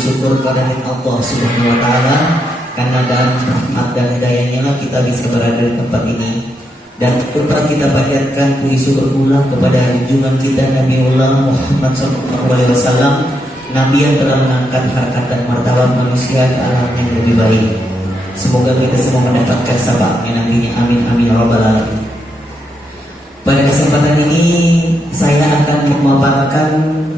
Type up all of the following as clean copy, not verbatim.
syukur kepada Allah Subhanahu wa Ta'ala, karena dalam rahmat dan hidayahnya kita bisa berada di tempat ini. Dan tetap kita panjatkan puji syukur pula kepada junjungan kita Nabiullah Muhammad SAW, Nabi yang telah mengangkat harkat dan martabat manusia ke alam yang lebih baik. Semoga kita semua mendapatkan sabaknya nantinya, amin amin ya rabbal alamin. Pada kesempatan ini saya akan memaparkan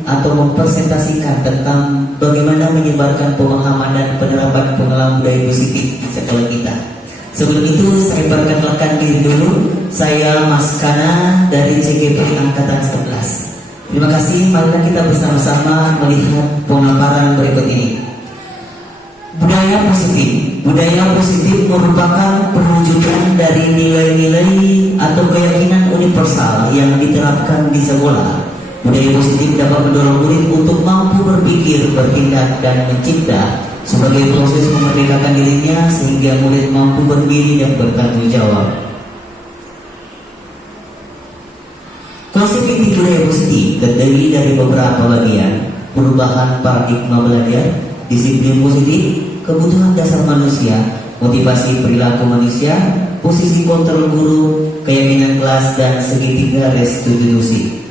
atau mempresentasikan tentang bagaimana menyebarkan pemahaman dan penerapan pengalaman budaya positif di sekolah kita. Sebelum itu saya perkenalkan diri dulu. Saya Mas Kana dari CGP Angkatan 11. Terima kasih. Mari kita bersama-sama melihat pemaparan berikut ini. Budaya positif. Budaya positif merupakan perwujudan dari nilai-nilai atau keyakinan universal yang diterapkan di sekolah. Budaya positif dapat mendorong murid untuk mampu berpikir, bertindak, dan mencipta sebagai proses memerdekakan dirinya sehingga murid mampu berdiri dan bertanggung jawab. Konsep inti budaya positif terdiri dari beberapa bagian: perubahan paradigma belajar, disiplin positif, kebutuhan dasar manusia, motivasi perilaku manusia, posisi kontrol guru, keyakinan kelas, dan segitiga restitusi.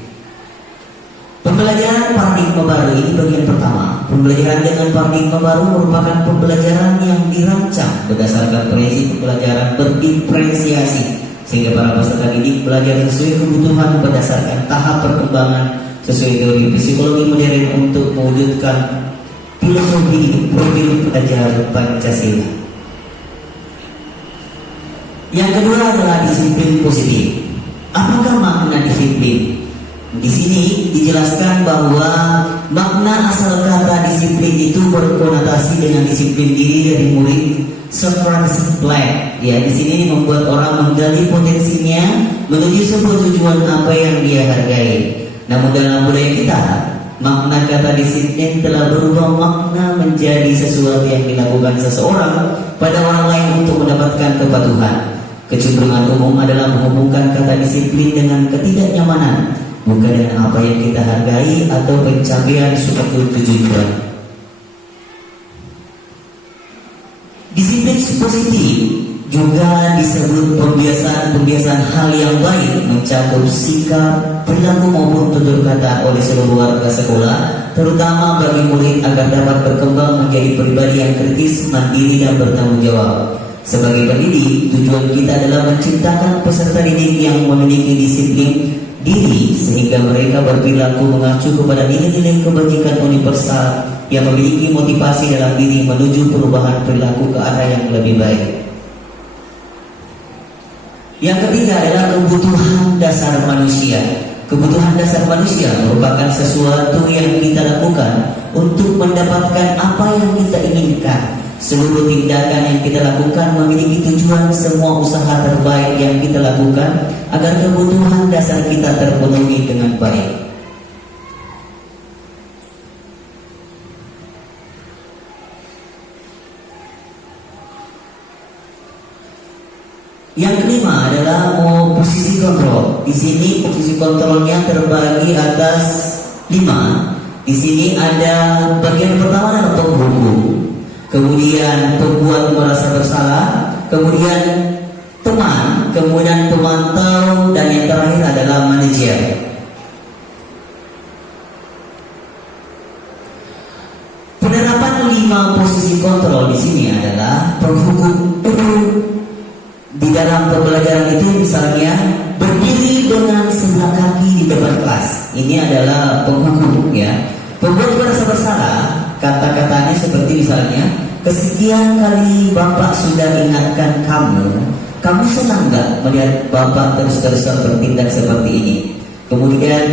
Pembelajaran paradigma baru ini bagian pertama. Pembelajaran dengan paradigma baru merupakan pembelajaran yang dirancang berdasarkan prinsip pembelajaran berdiferensiasi, sehingga para peserta didik belajar sesuai kebutuhan berdasarkan tahap perkembangan sesuai teori psikologi modern untuk mewujudkan filosofi profil pelajar Pancasila. Yang kedua adalah disiplin positif. Apakah makna disiplin? Di sini dijelaskan bahwa makna asal kata disiplin itu berkonotasi dengan disiplin diri dari murid, self-discipline. Ya, di sini membuat orang menggali potensinya menuju sebuah tujuan apa yang dia hargai. Namun dalam budaya kita, makna kata disiplin telah berubah makna menjadi sesuatu yang dilakukan seseorang pada orang lain untuk mendapatkan kepatuhan. Kecenderungan umum adalah menghubungkan kata disiplin dengan ketidaknyamanan, bukan dengan apa yang kita hargai atau pencapaian suatu tujuan. Disiplin positif juga disebut pembiasaan hal yang baik, mencakup sikap, perilaku maupun tutur kata oleh seluruh warga sekolah, terutama bagi murid agar dapat berkembang menjadi pribadi yang kritis, mandiri, dan bertanggung jawab. Sebagai pendidik, tujuan kita adalah menciptakan peserta didik yang memiliki disiplin diri sehingga mereka berperilaku mengacu kepada nilai-nilai kebajikan universal yang memiliki motivasi dalam diri menuju perubahan perilaku ke arah yang lebih baik. Yang ketiga adalah kebutuhan dasar manusia. Kebutuhan dasar manusia merupakan sesuatu yang kita lakukan untuk mendapatkan apa yang kita inginkan. Seluruh tindakan yang kita lakukan memiliki tujuan, semua usaha terbaik yang kita lakukan agar kebutuhan dasar kita terpenuhi dengan baik. Yang kelima adalah posisi kontrol. Di sini posisi kontrolnya terbagi atas 5. Di sini ada bagian pertama adalah penghukum, kemudian pembuat merasa bersalah, kemudian teman, kemudian pemantau, dan yang terakhir adalah manajer. Penerapan 5 posisi kontrol di sini adalah penghukum. Di dalam pembelajaran itu misalnya berdiri dengan sebelah kaki di depan kelas. Ini adalah penghukum, ya. Pembuat merasa bersalah, kata-katanya seperti misalnya, kesekian kali Bapak sudah ingatkan kamu senang nggak melihat Bapak terus-terusan bertindak seperti ini? Kemudian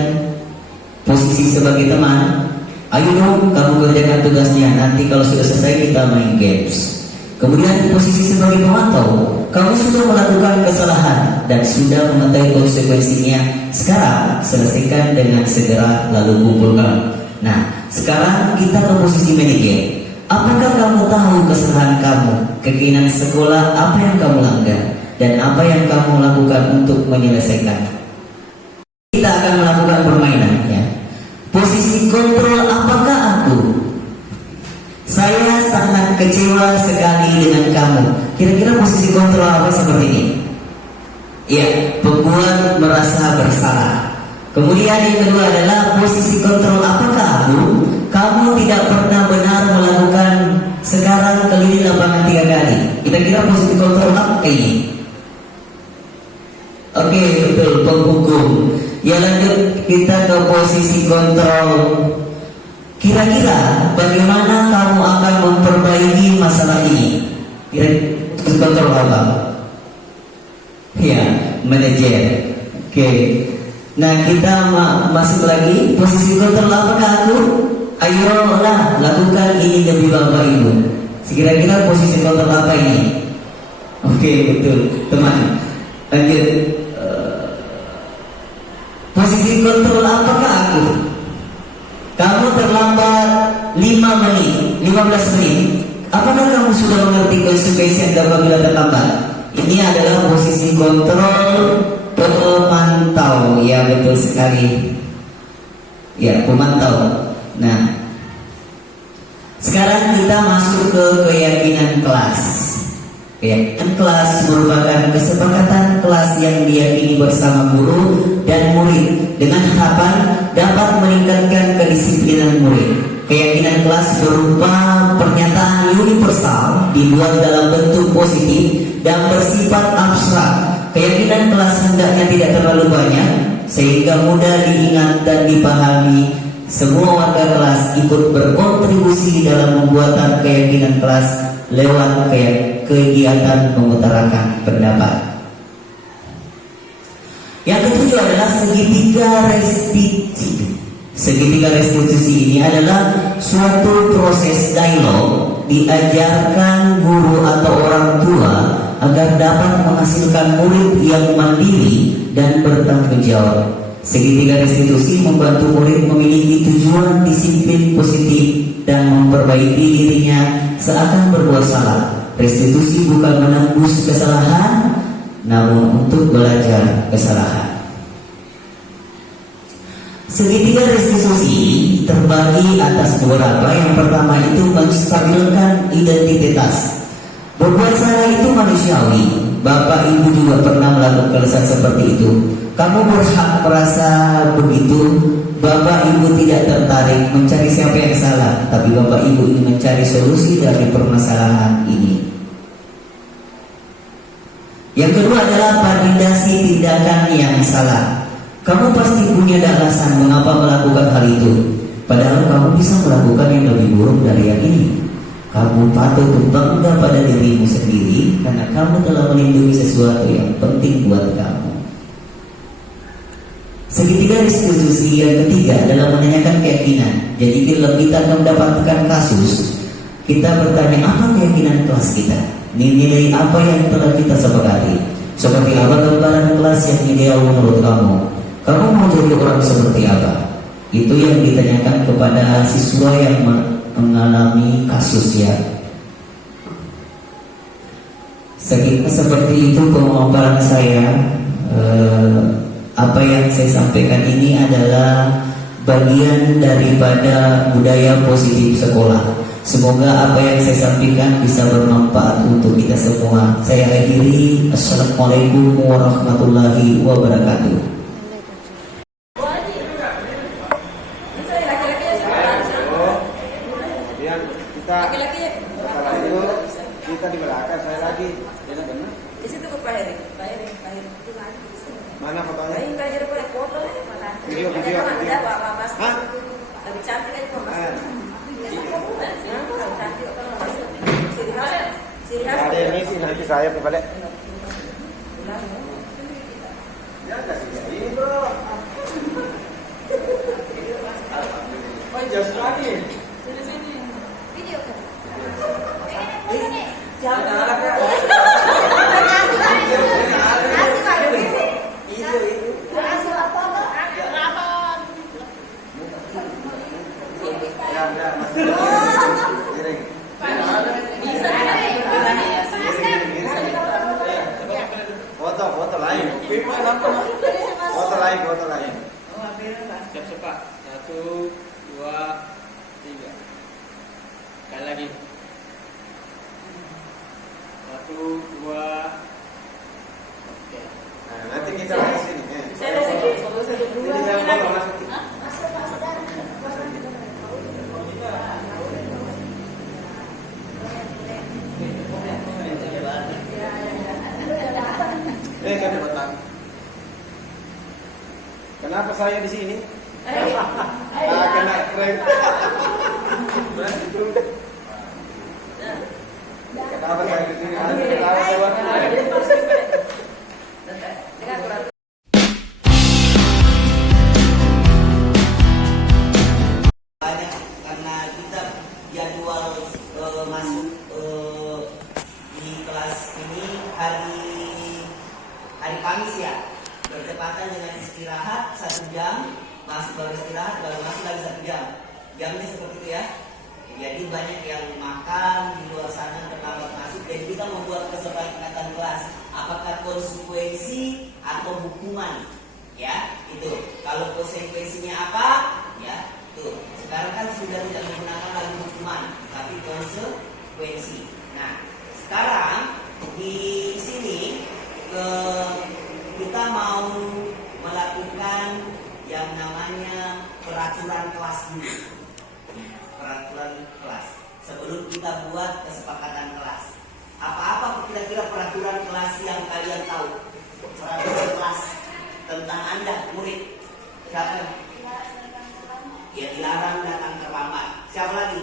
posisi sebagai teman, ayo dong kamu kerjakan tugasnya, nanti kalau sudah selesai kita main games. Kemudian posisi sebagai pemantau, kamu sudah melakukan kesalahan dan sudah mengetahui konsekuensinya. Sekarang selesaikan dengan segera lalu kumpulkan. Nah, sekarang kita ke posisi manajer. Apakah kamu tahu kesalahan kamu, keinginan sekolah apa yang kamu langgar, dan apa yang kamu lakukan untuk menyelesaikan? Kita akan melakukan permainan, ya. Posisi kontrol, apakah aku? Saya sangat kecewa sekali dengan kamu. Kira-kira posisi kontrol apa seperti ini? Iya, pembuat merasa bersalah. Kemudian yang kedua adalah posisi kontrol apakah kamu tidak pernah benar melakukan sekarang keliling lapangan 3 kali. Kira-kira posisi kontrol apa ini? Oke, betul, penghukum. Ya, lanjut kita ke posisi kontrol. Kira-kira bagaimana kamu akan memperbaiki masalah ini? Kira-kira kontrol apa? Ya, manajer. Oke. Nah, kita masuk lagi. Posisi kontrol apakah aku? Ayolah, lakukan ini demi Bapak Ibu. Kira-kira posisi kontrol apa ini? Oke, betul, teman. Lanjut. Posisi kontrol apakah aku? Kamu terlambat 5 menit, 15 menit. Apakah kamu sudah mengerti konsekuensi yang apabila terlambat? Ini adalah posisi kontrol pemantau. Ya, betul sekali. Ya, pemantau. Nah, sekarang kita masuk ke keyakinan kelas. Keyakinan kelas merupakan kesepakatan kelas yang diyakini bersama guru dan murid dengan harapan dapat meningkatkan kedisiplinan murid. Keyakinan kelas berupa pernyataan universal dibuat dalam bentuk positif dan bersifat abstrak. Keyakinan kelas hendaknya tidak terlalu banyak sehingga mudah diingat dan dipahami. Semua warga kelas ikut berkontribusi dalam pembuatan keyakinan kelas lewat kegiatan mengutarakan pendapat. Yang ketujuh adalah segitiga restitusi. Segitiga restitusi ini adalah suatu proses dialog diajarkan guru atau orang tua agar dapat menghasilkan murid yang mandiri dan bertanggung jawab. Segitiga restitusi membantu murid memiliki tujuan disiplin positif dan memperbaiki dirinya seakan berbuat salah. Restitusi bukan menembus kesalahan, namun untuk belajar kesalahan. Segitiga restitusi terbagi atas beberapa. Yang pertama itu menstabilkan identitas. Berbuat salah itu manusiawi. Bapak Ibu juga pernah melakukan kesalahan seperti itu. Kamu berhak merasa begitu. Bapak Ibu tidak tertarik mencari siapa yang salah, tapi Bapak Ibu ingin mencari solusi dari permasalahan ini. Yang kedua adalah validasi tindakan yang salah. Kamu pasti punya alasan mengapa melakukan hal itu, padahal kamu bisa melakukan yang lebih buruk dari yang ini. Kamu patut bangga pada dirimu sendiri karena kamu telah melindungi sesuatu yang penting buat kamu. Segitiga restitusi yang ketiga adalah menanyakan keyakinan. Jadi kalau kita mendapatkan kasus, kita bertanya apa keyakinan kelas kita, nilai apa yang telah kita sepakati, seperti apa gambaran kelas yang ideal menurut kamu. Kamu mau jadi orang seperti apa? Itu yang ditanyakan kepada siswa yang mengalami kasus ya. Seperti itu pemaparan saya. Apa yang saya sampaikan ini adalah bagian daripada budaya positif sekolah. Semoga apa yang saya sampaikan bisa bermanfaat untuk kita semua. Saya akhiri. Assalamualaikum warahmatullahi wabarakatuh. Kita di belakang, saya lagi. Di situ ke Pak Heri. Mana fotonya? Ini belajar boleh foto. Video. Ada Pak Mas. Hah? Lebih cantik aja Pak Mas. Cantik Pak Mas. Ciri khas. Ada yang isi nanti saya balik. Ya enggak sih. Ini bro. Oh, just lagi. Sini. Video kan. Foto lain. Siap-siap Pak. 1, 2, 3. Sekali lagi. 1, 2. Oke. Nah, nanti kita ke sini. Saya sini. Satu Ini dua. saya mau masuk. Kan depan. Kenapa saya di sini? Kena keren. Kenapa saya di sini? Kenapa saya banyak karena kita jadwal masuk di kelas ini hari Kamis ya, bertepatan dengan istirahat 1 jam, masuk baru istirahat baru masuk lagi 1 jam, jamnya seperti itu ya. Jadi banyak yang makan di luar sana terlambat masuk, dan kita membuat kesepakatan kelas apakah konsekuensi atau hukuman ya, itu kalau konsekuensinya apa ya. Tuh, sekarang kan sudah tidak menggunakan lagi hukuman, tapi konsekuensi. Nah, sekarang di sini kita mau melakukan yang namanya peraturan kelas dulu. Peraturan kelas. Sebelum kita buat kesepakatan kelas. Apa-apa kira-kira peraturan kelas yang kalian tahu? Peraturan kelas tentang Anda, murid. Siapa? Ya, dilarang datang terlambat. Siapa lagi?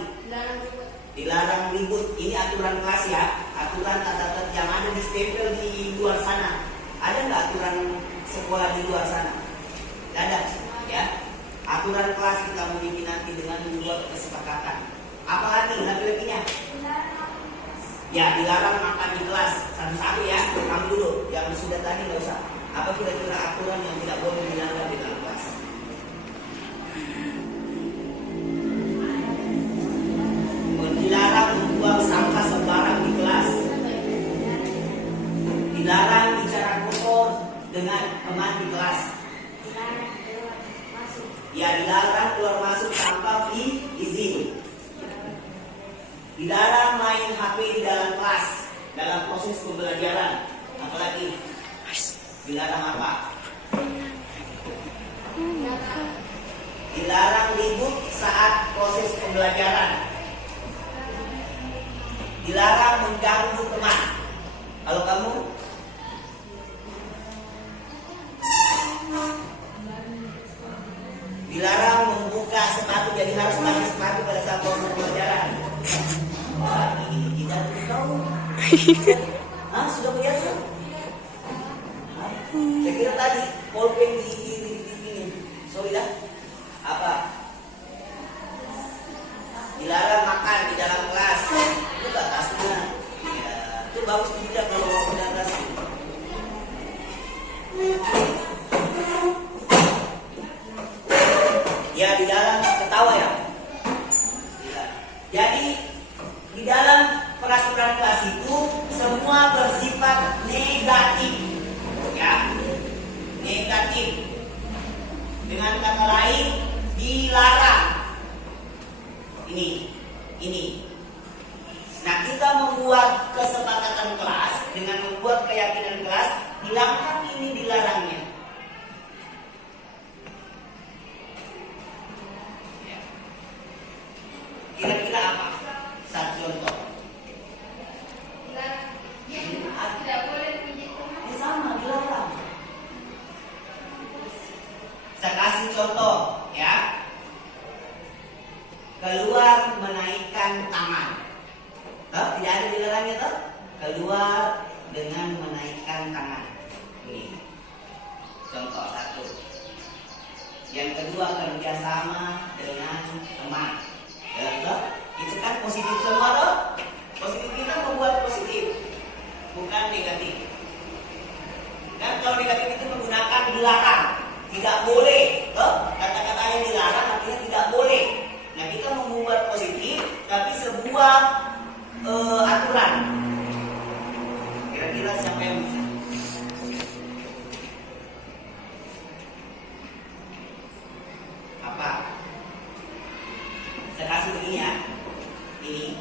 Dilarang ribut. Ini aturan kelas ya. Aturan tata yang ada di stempel di luar sana. Ada nggak aturan sekolah di luar sana? Nggak ada ya. Aturan kelas kita memiliki nanti dengan membuat kesepakatan. Apa lagi-laginya? Ya, dilarang makan di kelas. Satu-satu ya. Kamu dulu. Yang sudah tadi nggak usah. Apa kira-kira aturan yang tidak boleh dilanggar di dalam kelas? Dilarang membuang sampah sembarang di kelas. Dilarang bicara kotor dengan teman di kelas. Ya, dilarang keluar masuk tanpa izin. Dilarang main HP di dalam kelas dalam proses pembelajaran. Apalagi dilarang apa? Dilarang ribut saat proses pembelajaran. Dilarang mengganggu teman. Kalau kamu? Dilarang membuka sepatu, jadi harus pakai sepatu pada saat proses pembelajaran. Wah, ini tidak tahu. Hah, sudah biasa? Saya kira tadi polpen di ini. Sorry dah. Apa? Dilarang makan di dalam kelas. Itu tak tasnya. Ya, itu bagus tidak kalau mau ke kelas. Ya, di dalam ketawa ya. Jadi di dalam peraturan kelas itu semua bersifat negatif. Ya. Negatif. Dengan kata lain, dilarang. Ini. Nah, kita membuat kesepakatan kelas dengan membuat keyakinan kelas, hilangkan ini dilarangnya. Kira-kira apa? Satu contoh. Tidak boleh punya teman. Sama, dilarang. Saya kasih contoh, ya. Keluar menaikkan tangan. Tidak ada dilarangnya toh? Keluar dengan menaikkan tangan. Ini contoh satu. Yang kedua, kerjasama dengan teman. Itu kan positif semua toh? Positif kita membuat positif, bukan negatif. Dan kalau negatif itu menggunakan dilarang, tidak boleh. Kata-katanya dilarang artinya tidak boleh. Nah, kita membuat positif, tapi sebuah aturan. Kira-kira siapa yang bisa? Apa? Saya kasih begini ya. Ini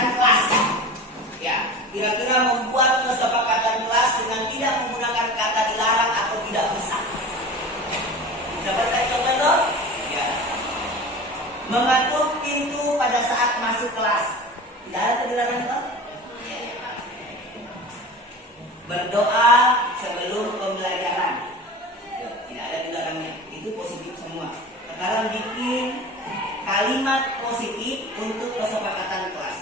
kesepakatan kelas. Ya, kira-kira membuat kesepakatan kelas dengan tidak menggunakan kata dilarang atau tidak bisa. Dapat saya coba dong? Ya. Mengatur pintu pada saat masuk kelas. Tidak ada dilarang toh? Berdoa sebelum pembelajaran. Ya, tidak ada dilarangnya. Itu positif semua. Sekarang bikin kalimat positif untuk kesepakatan kelas.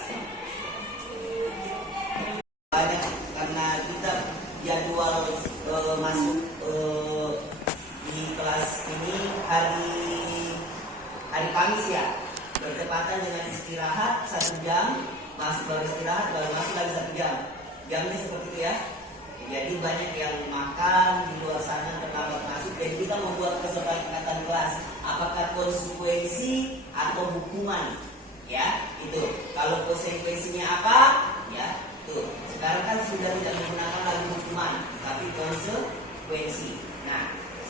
Banyak karena kita jadwal masuk di kelas ini hari Kamis ya, bertepatan dengan istirahat 1 jam, masuk baru istirahat baru masuk lagi 1 jam. Jamnya seperti itu ya. Jadi banyak yang makan di luar sana terlambat masuk. Jadi kita membuat kesepakatan kelas. Apakah konsekuensi atau hukuman? Ya, itu. Kalau konsekuensinya apa? Ya, tuh. Sekarang kan sudah tidak menggunakan lagi hukuman, tapi konsekuensi. Nah,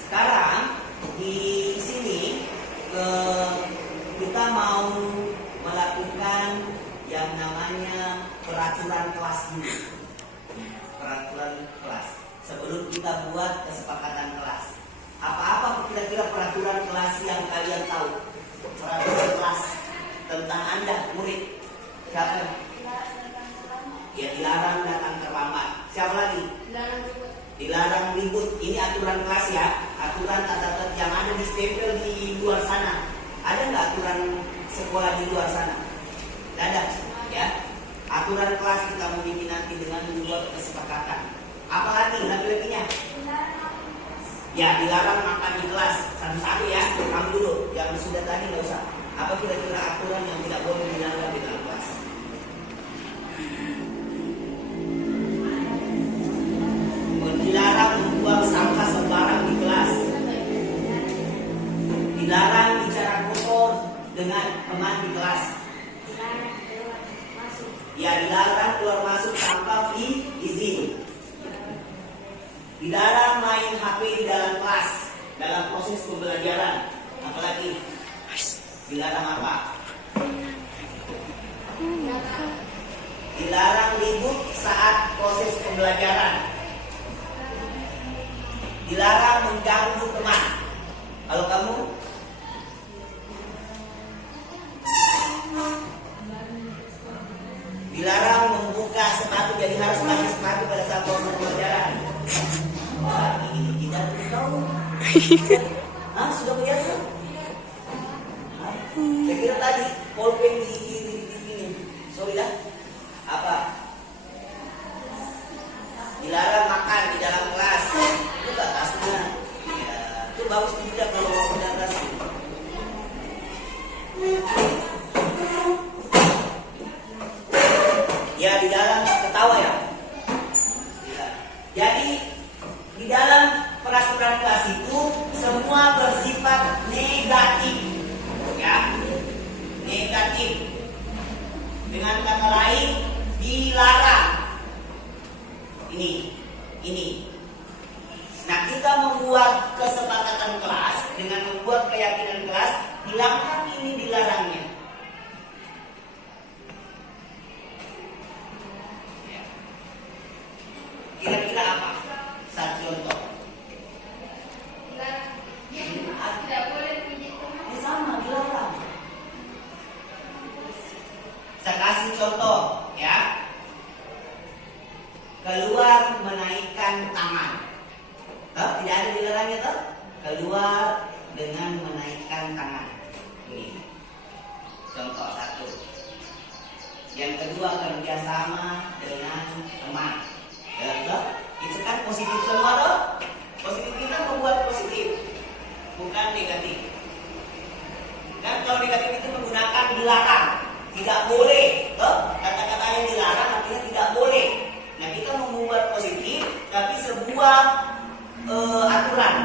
sekarang di sini kita mau melakukan yang namanya peraturan kelas dulu. Peraturan kelas. Sebelum kita buat kesepakatan kelas. Apa-apa kira-kira peraturan kelas yang kalian tahu? Peraturan kelas tentang Anda, murid. Siapa? Ya, dilarang datang terlambat. Siapa lagi? Dilarang ribut. Ini aturan kelas ya. Aturan tata yang ada di stempel di luar sana. Ada nggak aturan sekolah di luar sana? Tidak ada, ya. Aturan kelas kita memiliki nanti dengan membuat kesepakatan. Apa lagi-laginya? Ya, dilarang makan di kelas. Satu-satu ya. Kamu dulu. Yang sudah tadi nggak usah. Apa kira-kira aturan yang tidak boleh dilarang di dalam kelas? Dilarang membuang sampah sembarang di kelas. Dilarang bicara kotor dengan teman di kelas. Ya, dilarang keluar masuk tanpa izin. Dilarang main HP di dalam kelas dalam proses pembelajaran. Apalagi dilarang apa? Dilarang ribut saat proses pembelajaran. Dilarang mengganggu teman. Kalau kamu? Dilarang membuka sepatu, jadi harus pakai sepatu pada saat proses pembelajaran. Wah, ini tidak tahu. Hah, sudah kelihatan? Saya kira tadi polpen di ini. Sorry dah. Apa? Dilarang makan di dalam kelas. Buka tasnya. Ya, itu bagus tidak kalau mau ke tas. Ya, di dalam ketawa ya. Jadi di dalam peraturan kelas itu semua bersifat negatif, ya, negatif. Dengan kata lain, dilarang. Ini. Nah, kita membuat kesepakatan kelas dengan membuat keyakinan kelas, hilangkan ini dilarangnya. Kira-kira apa? Satu contoh. Tidak boleh puji teman. Ini sama, dilarang. Saya kasih contoh, ya. Keluar menaikkan tangan. Toh, tidak ada dilarangnya toh? Keluar dengan menaikkan tangan. Ini. Contoh satu. Yang kedua, kerjasama dengan teman. Itu kan positif semua toh. Positif kita membuat positif, bukan negatif. Dan kalau negatif itu menggunakan dilarang, tidak boleh. Toh, kata-katanya dilarang artinya tidak boleh. Nah, kita membuat positif, tapi sebuah aturan.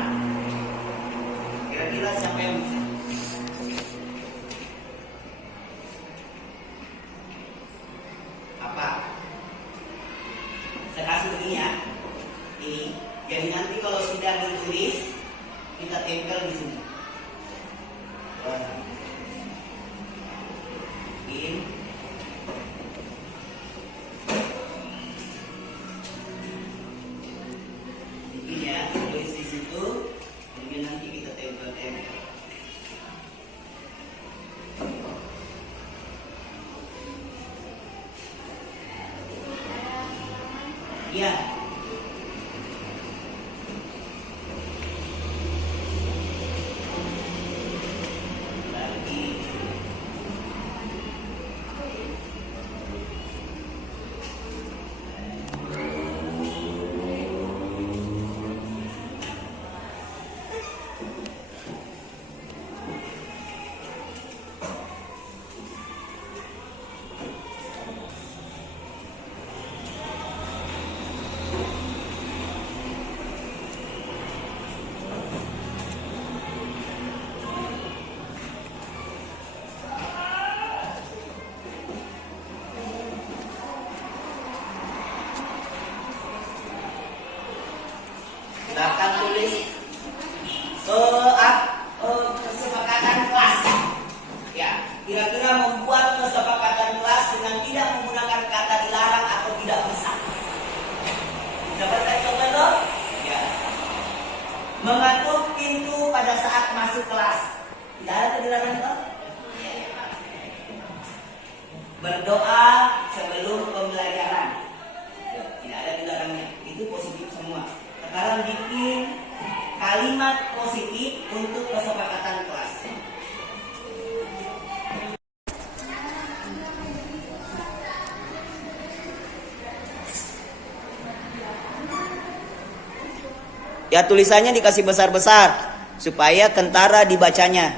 Kira-kira siapa yang bisa? Apa? Saya kasih begini ya. Ini. Jadi nanti kalau sudah ditulis, kita tempel di sini. In. Iya. Silakan tulis kesepakatan kelas. Ya, kira-kira membuat kesepakatan kelas dengan tidak menggunakan kata dilarang atau tidak bisa. Dapat saya coba dong? Ya. Mengatur pintu pada saat masuk kelas. Tidak ada dilarang toh? Berdoa sebelum pembelajaran. Ya, tidak ada dilarangnya. Itu positif semua. Sekarang bikin kalimat positif untuk kesepakatan kelas. Ya, tulisannya dikasih besar-besar supaya kentara dibacanya.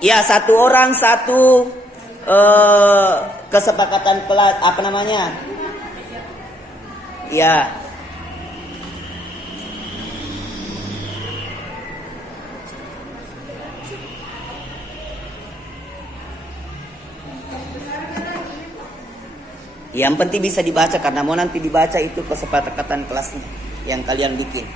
Ya, satu orang satu kesepakatan kelas, apa namanya? Ya. Yang penting bisa dibaca karena mau nanti dibaca itu kesepakatan kelasnya yang kalian bikin.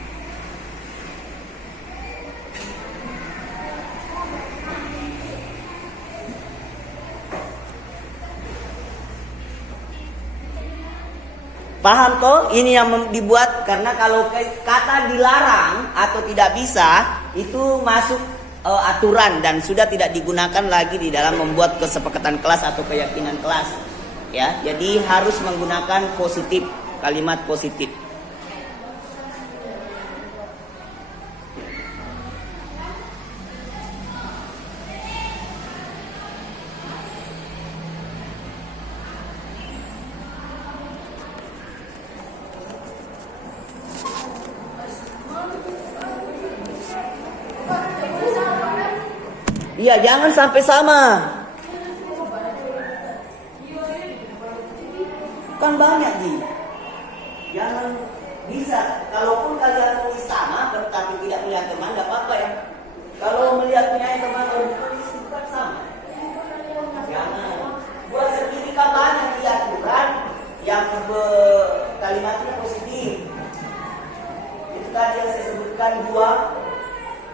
Paham toh? Ini yang dibuat karena kalau kata dilarang atau tidak bisa itu masuk aturan dan sudah tidak digunakan lagi di dalam membuat kesepakatan kelas atau keyakinan kelas. Ya, jadi harus menggunakan positif, kalimat positif. Iya, jangan sampai sama. Kan banyak nih. Jangan bisa. Kalaupun kalian tulis sama, tetapi tidak melihat teman, tidak apa-apa ya. Kalau melihat punya teman baru tulis bukan sama. Jangan. Buat sendiri kan banyak aturan yang kalimatnya positif. Itu tadi yang saya sebutkan dua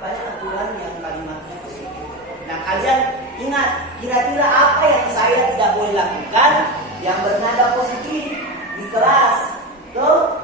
banyak aturan yang kalimatnya positif. Nah, kalian ingat kira-kira apa yang saya tidak boleh lakukan yang bernada positif di kelas, tuh.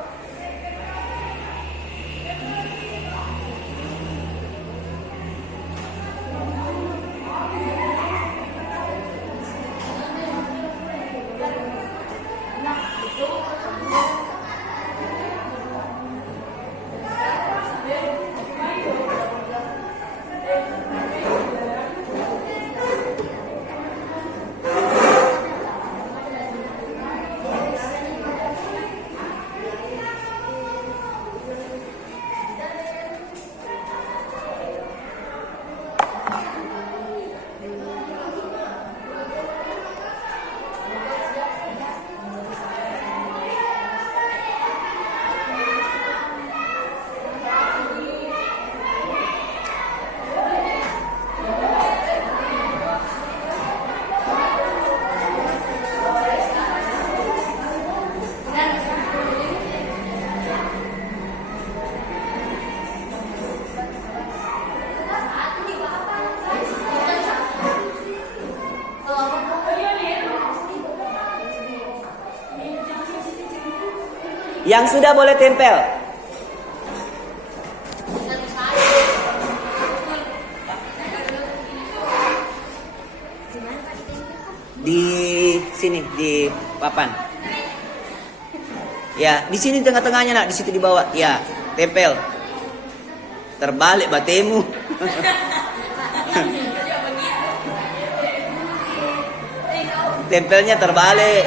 Yang sudah boleh tempel. Di sini, di papan. Ya, di sini tengah-tengahnya nak, di situ di bawah. Ya, tempel. Terbalik batemu. Tempelnya terbalik.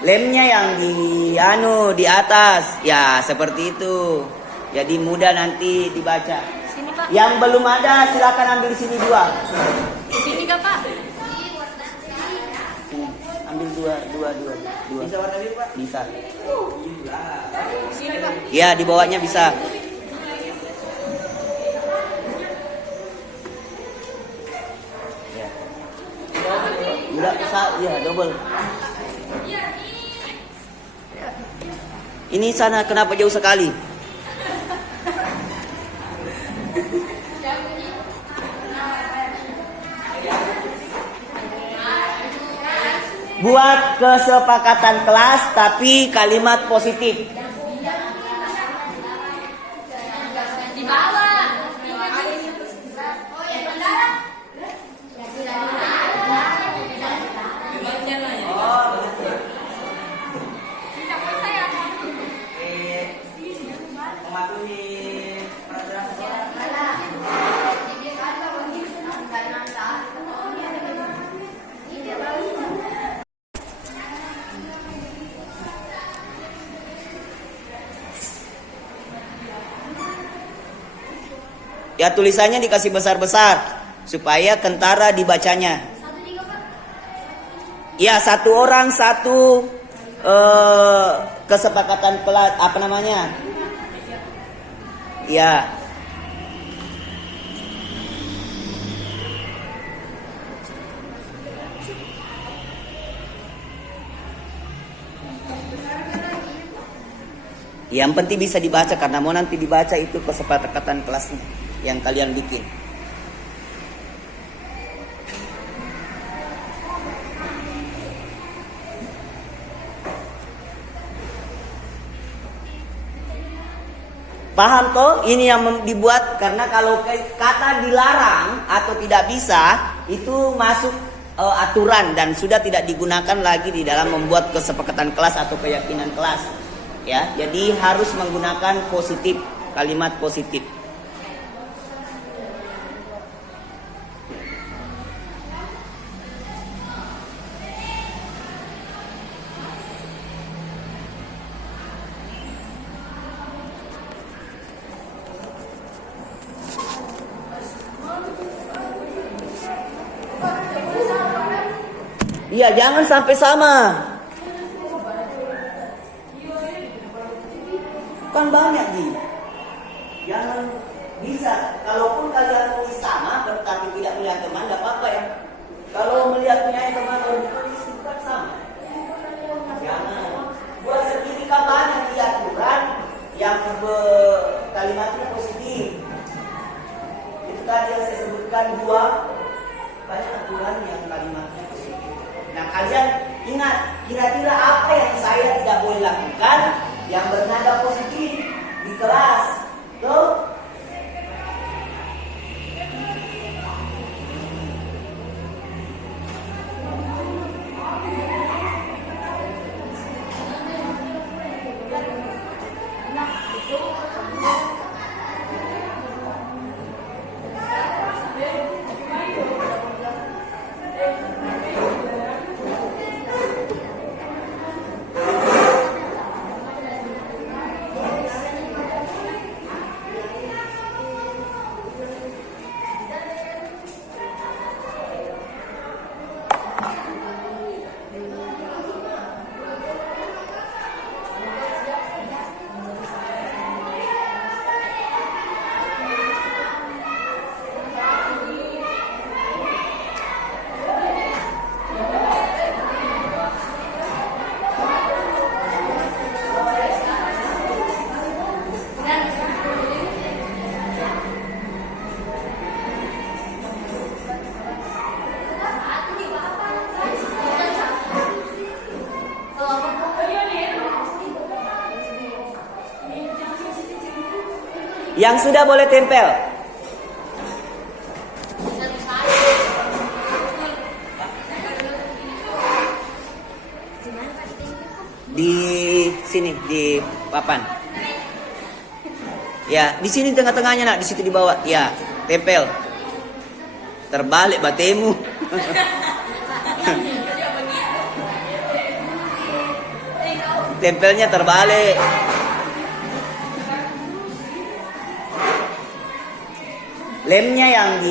Lemnya yang di atas. Ya, seperti itu. Jadi mudah nanti dibaca. Sini Pak. Yang belum ada silakan ambil sini dua. Sini Kak Pak. Ambil dua. Bisa warna biru, Pak? Bisa. Sini Pak. Ya, di bawahnya bisa. Ya. Enggak bisa, ya double. Ini sana kenapa jauh sekali? Buat kesepakatan kelas tapi kalimat positif. Di bawah. Ya, tulisannya dikasih besar-besar supaya kentara dibacanya. Ya, satu orang satu kesepakatan kelas, apa namanya? Ya. Yang penting bisa dibaca karena mau nanti dibaca itu kesepakatan kelasnya yang kalian bikin. Paham toh? Ini yang dibuat karena kalau kata dilarang atau tidak bisa itu masuk aturan dan sudah tidak digunakan lagi di dalam membuat kesepakatan kelas atau keyakinan kelas. Ya, jadi harus menggunakan positif, kalimat positif. Iya, jangan sampai sama. Kan banyak nih. Jangan bisa. Kalaupun kalian tulis sama, tetapi tidak melihat teman, tidak apa-apa ya. Kalau melihat punya teman lalu ditulis bukan sama. Jangan. Buat sendiri kan banyak di aturan yang kalimatnya positif. Itu tadi yang saya sebutkan dua. Banyak aturan yang kalimatnya positif. Nah, kalian ingat kira-kira apa yang saya tidak boleh lakukan yang bernada positif di kelas. Tuh. Yang sudah boleh tempel. di sini di papan. Ya, di sini tengah-tengahnya nak, di situ di bawah. Ya, tempel. Terbalik batemu. Tempelnya terbalik. Lemnya yang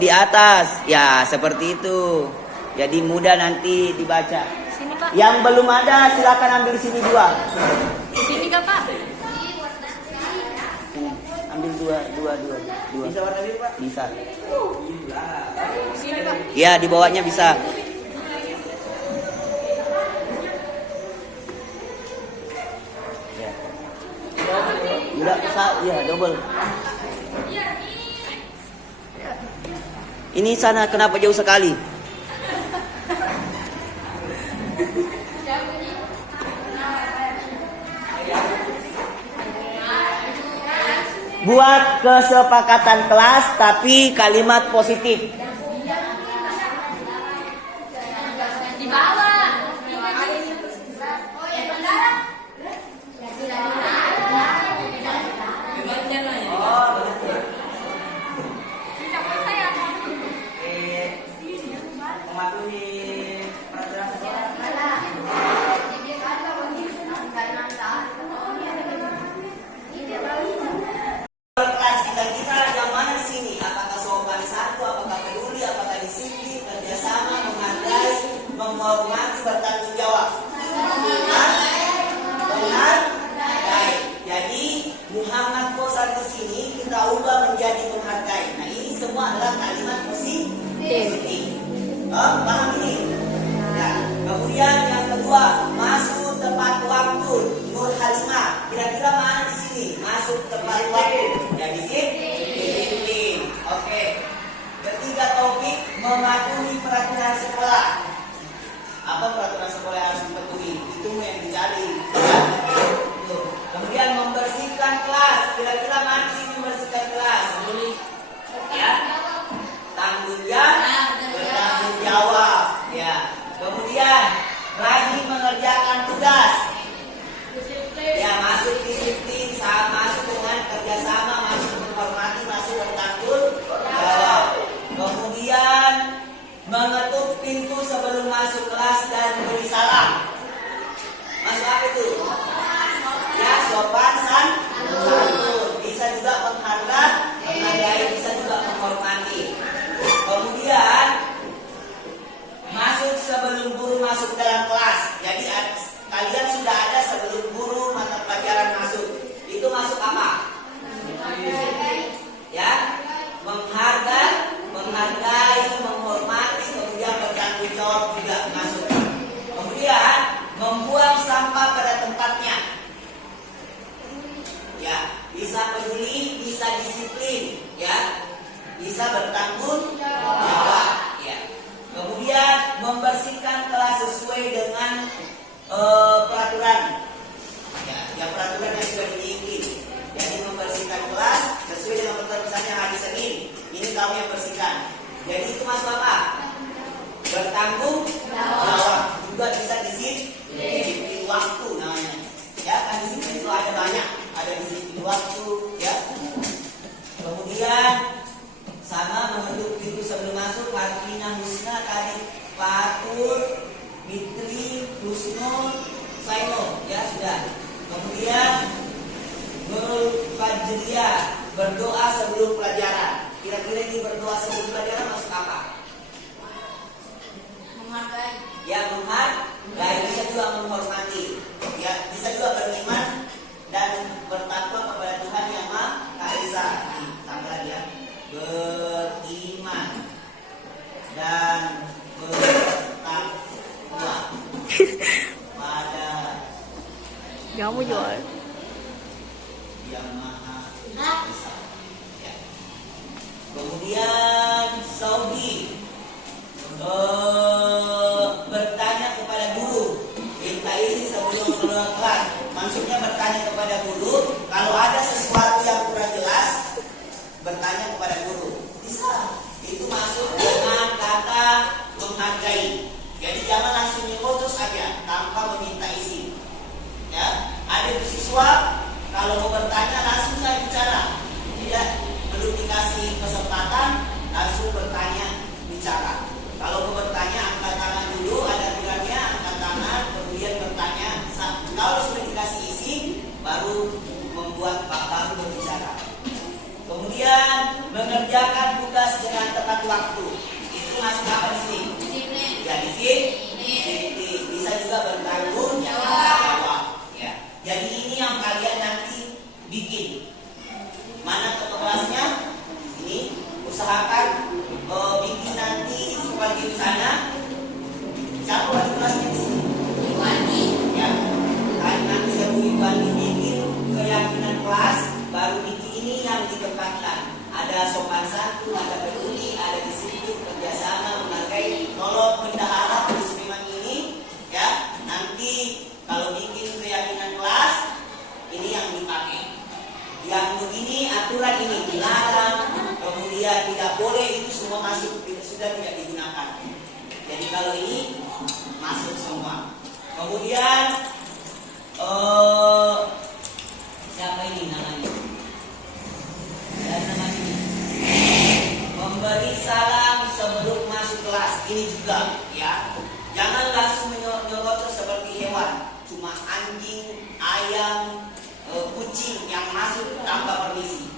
di atas. Ya, seperti itu. Jadi mudah nanti dibaca. Sini Pak. Yang belum ada silakan ambil di sini dua. Di sini kah Pak? Ambil dua. Bisa warna biru, Pak? Bisa. Di sini Pak. Ya, di bawahnya bisa. Ya. Enggak bisa, ya double. Ini sana kenapa jauh sekali? Buat kesepakatan kelas tapi kalimat positif. Di bawah. Mematuhi peraturan sekolah. Kelas kita yang mana di sini? Apakah sopan satu, apakah peduli, apakah disiplin, kerjasama, menghargai, menghormati, bertanggung jawab? Menghargai. Jadi Muhammad Kosan di sini kita ubah menjadi menghargai. Nah ini semua adalah kalimat positif. Paham ini? Ya. Kemudian yang kedua, masuk tepat waktu. Nur Halimah. Kira-kira mana di sini? Masuk tepat waktu. Ya disiplin. Oke. Ketiga topik, mematuhi peraturan sekolah. Apa peraturan sekolah yang harus dipatuhi? Itu yang dicari. Ya. Tuh. Kemudian membersihkan kelas. Kira-kira mana di sini membersihkan kelas? Ya. Tanggung jawab. Ya. Kemudian rajin mengerjakan tugas. Ya, masuk disiplin, masuk dengan kerjasama, masuk menghormati, masuk bertanggung jawab. Kemudian mengetuk pintu sebelum masuk kelas dan beri salam. Masuk apa itu? Ya, sopan santun. Bisa juga menghargai, bisa juga menghormati. Kemudian masuk sebelum guru masuk dalam kelas. Jadi kalian sudah ada sebelum guru mata pelajaran masuk. Itu masuk apa? Ya, menghargai, menghormati, kemudian bertanggung jawab juga masuk. Kemudian membuang sampah pada tempatnya. Ya, bisa peduli, bisa disiplin, ya, bisa bertanggung jawab. Ya. Kemudian membersihkan kelas sesuai dengan peraturan. Ya, peraturan yang sudah dibikin. Jadi membersihkan kelas sesuai dengan peraturan, misalnya hari Senin. Ini kamu yang bersihkan. Jadi itu masuk apa? Bertanggung jawab. Juga bisa disiplin waktu namanya. Ya, kan disiplin itu ada banyak. Ada disiplin waktu, ya. Kemudian sama mengetuk pintu sebelum masuk. Harfina husna tadi Fatur, Fitri, Husnul, Sainul, ya sudah. Kemudian Nurul Fajriyah, berdoa sebelum pelajaran. Kira-kira ini berdoa sebelum pelajaran masuk apa? Menghargai. Ya, menghargai, bisa juga menghormati. Ya, bisa juga beriman dan bertakwa kepada Tuhan yang Maha Esa. Tambah lagi ya. Beriman dan bertakwa pada Kamu jual. yang Maha Esa. Ya. Kemudian Saudi bertanya kepada guru, minta izin sebelum keluar kelas. Maksudnya bertanya kepada guru, kalau ada sesuatu yang kurang jelas, bertanya kepada guru. Bisa. Itu masuk dengan kata menghargai. Jadi jangan langsung nyerocos aja tanpa meminta izin. Ya, ada siswa kalau mau bertanya langsung saya bicara, tidak belum dikasih kesempatan langsung bertanya bicara. Kalau mau bertanya angkat tangan dulu, ada aturannya angkat tangan, kemudian bertanya. Kalau sudah dikasih izin baru membuat baru berbicara. Kemudian mengerjakan tugas dengan tepat waktu. Itu masuk apa di sini? Ya disiplin. Bisa juga bertanggung jawab. Ya. Jadi ini yang kalian nanti bikin. Mana ketua kelasnya? Ini usahakan bikin nanti seperti di sana. Siapa wali kelasnya di sini? Ya. Nanti saya Ibu bikin keyakinan kelas, baru bikin ini yang ditempatkan. Ada sopan santun, ada peduli, ada disiplin, kerjasama, menghargai, tolong bendahara memang ini. Ya, nanti kalau bikin keyakinan kelas, ini yang dipakai. Yang begini aturan ini dilarang, kemudian tidak boleh, itu semua masuk, sudah tidak digunakan. Jadi kalau ini masuk semua. Kemudian siapa ini namanya? Dan namanya memberi salam sebelum masuk kelas, ini juga ya. Jangan langsung nyerocos seperti hewan, cuma anjing, ayam, kucing yang masuk tanpa permisi.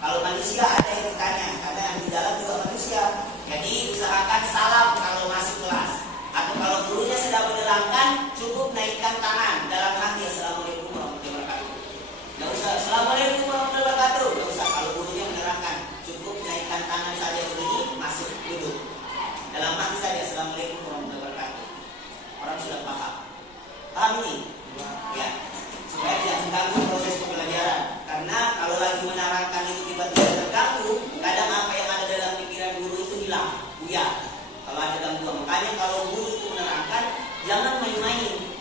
Kalau manusia ada yang ditanya, karena yang di dalam juga manusia. Jadi usahakan salam kalau masuk kelas. Atau kalau gurunya sedang menerangkan, cukup naikkan tangan dalam hati. Assalamualaikum warahmatullahi wabarakatuh. Tidak usah Assalamualaikum warahmatullahi wabarakatuh. Tidak usah, kalau gurunya menerangkan, cukup naikkan tangan saja begini, masuk duduk. Dalam hati saja Assalamualaikum warahmatullahi wabarakatuh. Orang sudah paham. Paham ini? Ya. Supaya tidak mengganggu proses pembelajaran. Karena kalau lagi menerangkan itu tiba-tiba terganggu, kadang apa yang ada dalam pikiran guru itu hilang. Ya. Kalau ada gangguan, makanya kalau guru itu menerangkan, jangan main-main,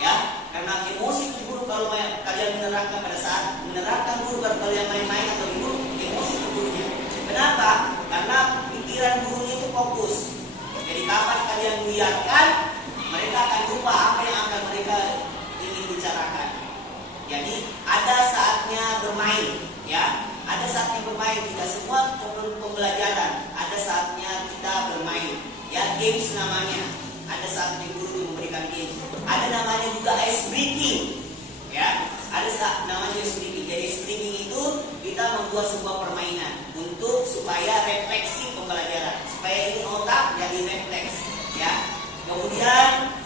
ya, karena emosi guru kalau kalian menerangkan pada saat menerangkan guru, kalau kalian main-main atau guru, emosi gurunya. Kenapa? Karena pikiran gurunya itu fokus. Jadi kapan kalian lihatkan, mereka akan lupa apa yang akan mereka ingin bicarakan. Jadi ada saatnya bermain, ya. Ada saatnya bermain, tidak semua pembelajaran. Ada saatnya kita bermain, ya, games namanya. Ada saatnya guru memberikan games. Ada namanya juga ice breaking, ya. Ada saat namanya ice breaking. Jadi ice breaking itu kita membuat sebuah permainan untuk supaya refleksi pembelajaran, supaya ini otak jadi refleks, ya. Kemudian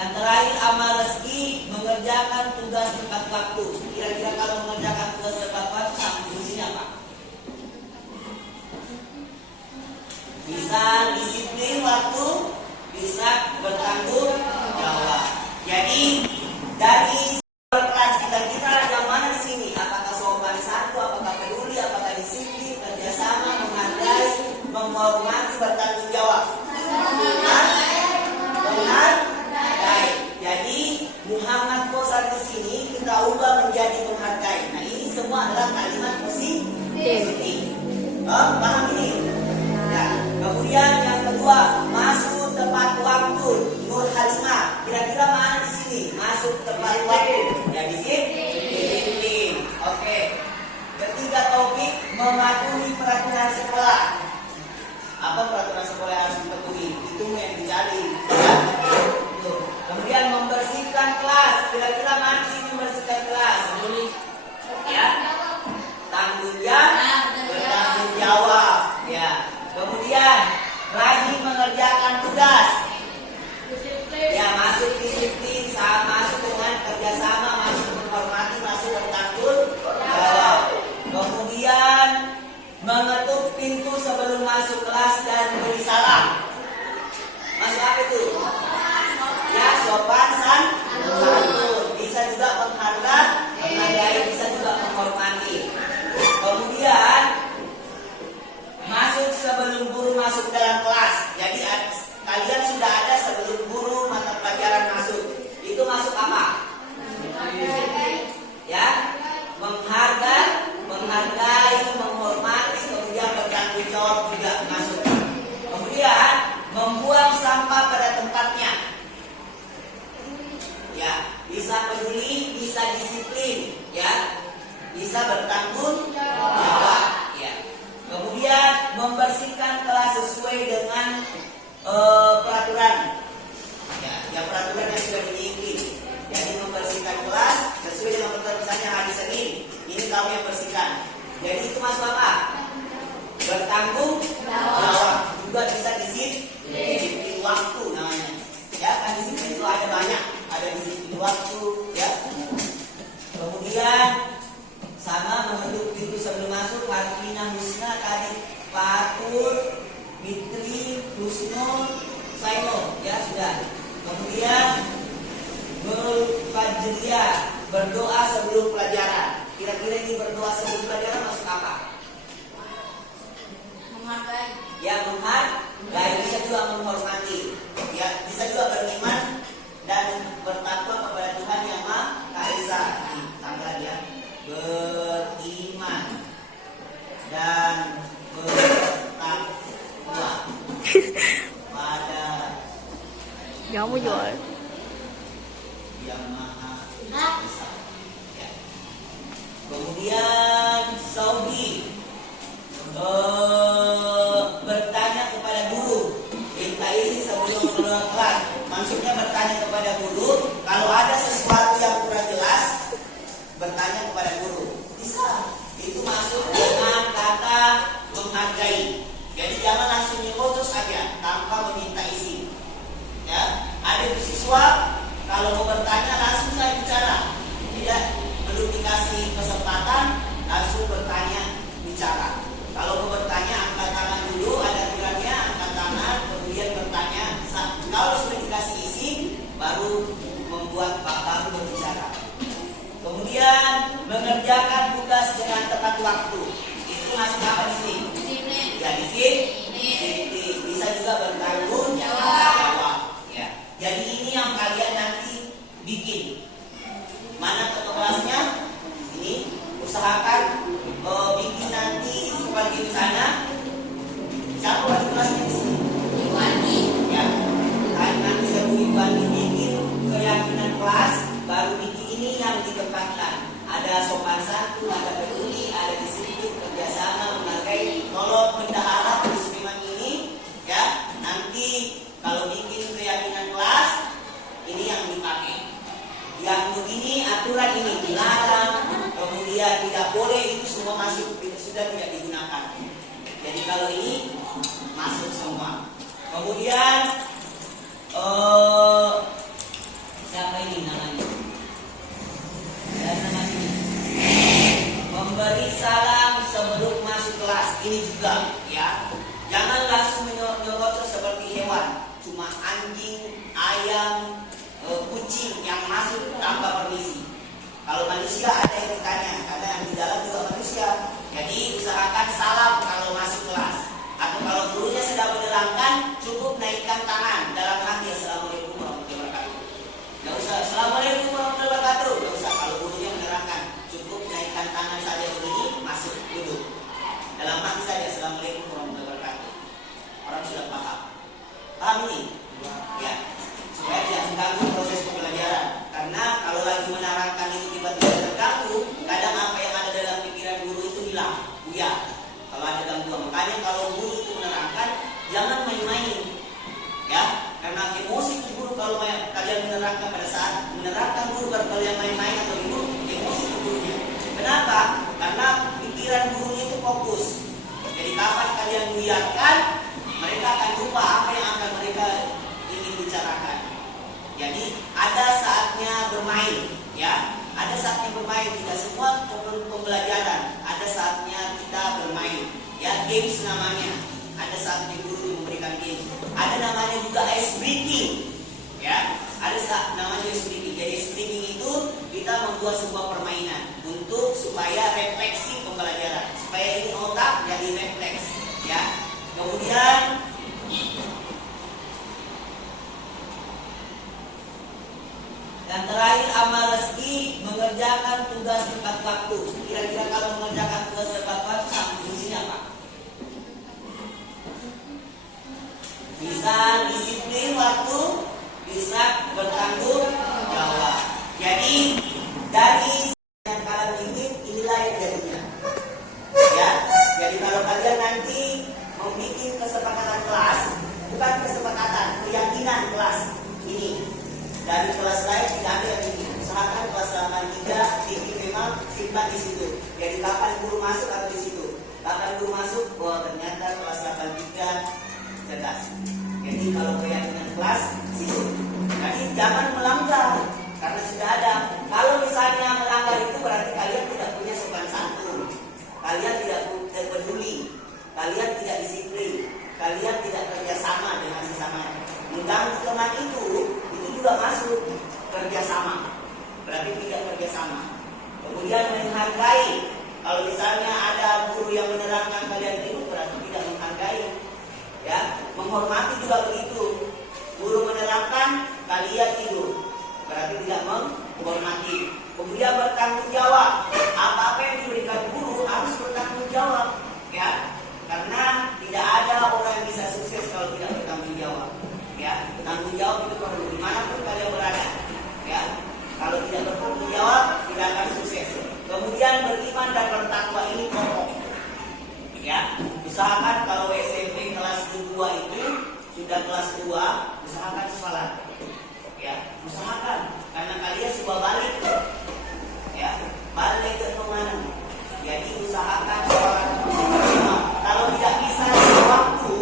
yang terakhir, amal rezeki, mengerjakan tugas tepat waktu. Kira-kira kalau mengerjakan tugas tepat waktu, sama fungsinya apa? Bisa disiplin waktu, bisa bertanggung jawab. Jadi dari kelas kita yang mana di sini? Apakah sopan santun, apakah peduli, apakah disiplin, kerjasama, menghargai, menghormati, bertanggung jawab? Benar? Jadi Muhammad Qasar di sini kita ubah menjadi menghargai. Nah, ini semua adalah kalimat positif. Paham ini? Ya. Kemudian yang kedua, masuk tepat waktu. Nur Halimah. Kira-kira mana di sini? Masuk tepat waktu. Ya, disiplin. Oke. Ketiga topik, mematuhi peraturan sekolah. Apa peraturan sekolah yang harus dipatuhi? Itu yang dicari. Ya. Kemudian membersihkan kelas. Kira-kira mana sih membersihkan kelas? Ya. Bertanggung jawab. Ya. Kemudian rajin mengerjakan tugas. Ya, masuk disiplin, masuk dengan kerjasama, masuk menghormati, masuk bertanggung jawab. Kemudian mengetuk pintu sebelum masuk kelas dan beri salam. Masuk apa itu? Ya, sopan santun. Bisa juga menghargai bertanggung jawab. Ya. Kemudian membersihkan kelas sesuai dengan peraturan. Ya, yang peraturan yang sudah diikuti. Jadi membersihkan kelas sesuai dengan peraturan, misalnya hari Senin ini kamu yang bersihkan. Jadi itu masuk apa? Bertanggung jawab. Juga bisa disiplin waktu namanya. Ya, kan disiplin itu ada banyak. Ada disiplin waktu, ya. Kemudian sama mengetuk pintu sebelum masuk, Harfina Husna tadi Fatur, Fitri, Husnul, Saino, ya sudah. Kemudian Nurul Fajriyah berdoa sebelum pelajaran. Kira-kira ini berdoa sebelum pelajaran masuk apa? Menghargai. Ya, menghargai, bisa juga menghormati. Ya, bisa juga beriman dan bertakwa kepada Tuhan Yang Maha Esa. Tambah ya, beriman dan bertakwa pada Kamu jual. Yang Maha Esa. Ya. Kemudian Saudi bertanya kepada guru, minta isi sebelum keluar kelas. Maksudnya bertanya kepada guru, kalau ada sesuatu yang kurang jelas, bertanya kepada guru. Bisa. Itu masuk dengan kata menghargai. Jadi jangan langsung nyebut aja tanpa meminta isi. Ya, ada siswa kalau mau bertanya langsung saya bicara, tidak belum dikasih kesempatan langsung bertanya bicara. Kalau mau bertanya angkat tangan dulu, ada aturannya, angkat tangan kemudian bertanya. Kalau sudah dikasih isi baru membuat baru berbicara. Kemudian mengerjakan tugas dengan tepat waktu. Itu masuk apa di sini? Disiplin. Ya, disiplin. Bisa juga bertanggung jawab. Ya. Jadi ini yang kalian nanti bikin. Mana ketua kelasnya? Ini usahakan bikin nanti seperti di sana. Siapa wali kelasnya di sini? Iwani. Ya. Nanti sebelum Iwani bikin keyakinan kelas, baru bikin ini yang ditempatkan. Ada sopan santun, ada peduli, ada disiplin, kerjasama, menghargai, nolong, bendahara, kedisiplinan ini. Ya. Nanti kalau bikin keyakinan kelas, ini yang dipakai. Yang begini aturan ini dilarang, kemudian tidak boleh, itu semua masuk, itu sudah tidak digunakan. Jadi kalau ini masuk semua. Kemudian siapa ini namanya? Dan namanya ini. Memberi salam sebelum masuk kelas, ini juga ya. Jangan langsung nyerocos seperti hewan, cuma anjing, ayam, kucing yang masuk tanpa permisi. Kalau manusia ada yang ditanya, karena yang di dalam juga manusia. Jadi usahakan salam kalau masuk kelas. Atau kalau gurunya sedang menerangkan, cukup naikkan tangan dalam hati. Assalamualaikum warahmatullahi wabarakatuh. Nggak usah Assalamualaikum warahmatullahi wabarakatuh. Nggak usah, kalau gurunya menerangkan, cukup naikkan tangan saja begini, masuk duduk. Dalam hati saja Assalamualaikum warahmatullahi wabarakatuh. Orang sudah paham. Paham ini? Ya. Supaya tidak mengganggu proses pembelajaran. Karena kalau lagi menerangkan itu tiba-tiba terganggu, kadang apa yang ada dalam pikiran guru itu hilang. Ya, kalau ada gangguan. Makanya kalau guru itu menerangkan, jangan main-main. Ya, karena emosi guru kalau kalian menerangkan pada saat menerangkan guru, kalau yang main-main atau guru, emosi gurunya. Kenapa? Karena pikiran gurunya itu fokus. Jadi kapan kalian menyiarkan, mereka akan lupa apa yang akan mereka ingin bicarakan. Jadi ada saatnya bermain, ya. Ada saatnya bermain, tidak semua pembelajaran. Ada saatnya kita bermain, ya. Games namanya. Ada saatnya guru memberikan games. Ada namanya juga ice breaking, ya. Ada saat namanya ice breaking. Jadi ice breaking itu kita membuat sebuah permainan untuk supaya refleksi pembelajaran, supaya ini otak jadi refleks, ya. Kemudian dan terakhir amal rezeki, mengerjakan tugas tepat waktu. Kira-kira kalau mengerjakan tugas tepat waktu, sama fungsinya apa? Bisa disiplin waktu, bisa bertanggung jawab. Jadi dari Jadi kalau kalian nanti membuat kesepakatan kelas, bukan kesepakatan, keyakinan kelas ini. Dari kelas lain tidak ada yang ini. Usahakan kelas 83 bikin memang simpan di situ. Jadi kapan guru masuk atau di situ. Kapan guru masuk, oh ternyata kelas 83 cerdas. Jadi kalau keyakinan kelas situ. Jadi jangan melanggar karena sudah ada. Kalau misalnya melanggar itu berarti kalian tidak punya sopan santun. Kalian tidak peduli. Kalian tidak disiplin. Kalian tidak kerjasama dengan sesama. Mengganggu teman itu juga masuk kerjasama. Berarti tidak kerjasama. Kemudian menghargai. Kalau misalnya ada guru yang menerangkan kalian itu berarti tidak menghargai. Ya, menghormati juga begitu. Guru menerangkan, kalian tidur. Berarti tidak menghormati. Kemudian bertanggung jawab. Apa-apa yang diberikan guru harus bertanggung jawab. Ya, karena tidak ada orang yang bisa sukses kalau tidak bertanggung jawab. Ya, tanggung jawab itu perlu dimanapun kalian berada. Ya, kalau tidak bertanggung jawab tidak akan sukses. Kemudian beriman dan bertakwa ini pokok. Ya, usahakan kalau SMP kelas 2 itu sudah kelas 2, usahakan sholat. Ya, usahakan karena kalian sudah balik. Ya, balik ke kemana? Jadi usahakan sholat. Kalau tidak bisa di waktu,